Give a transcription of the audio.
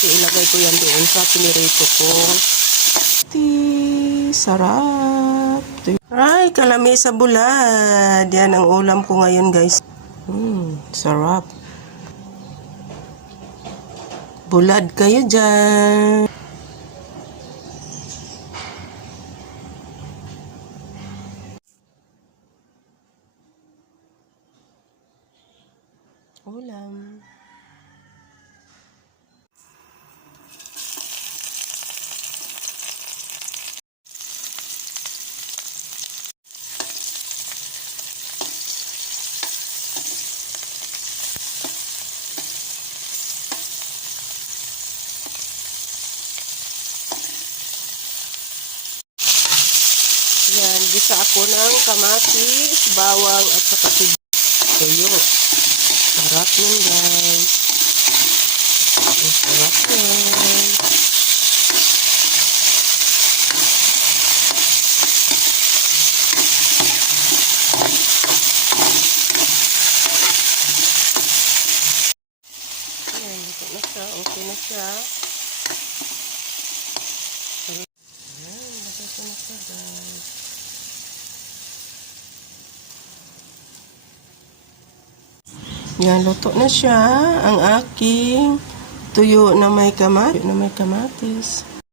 Kasi ilagay ko yan doon sa pinirito ko. Sarap. Ay, kalamesa bulad. Yan ang ulam ko ngayon, guys. Sarap. Bulad kayo dyan. Ulam. Yan, gisa ako ng kamatis, bawang at saka tuyo. Sarap nun, guys. Ang sarap nun. Yan, luto na siya. Okay na siya. Yan, lagay ko na siya, guys. Yan, luto na siya ang aking tuyo na may kamatis.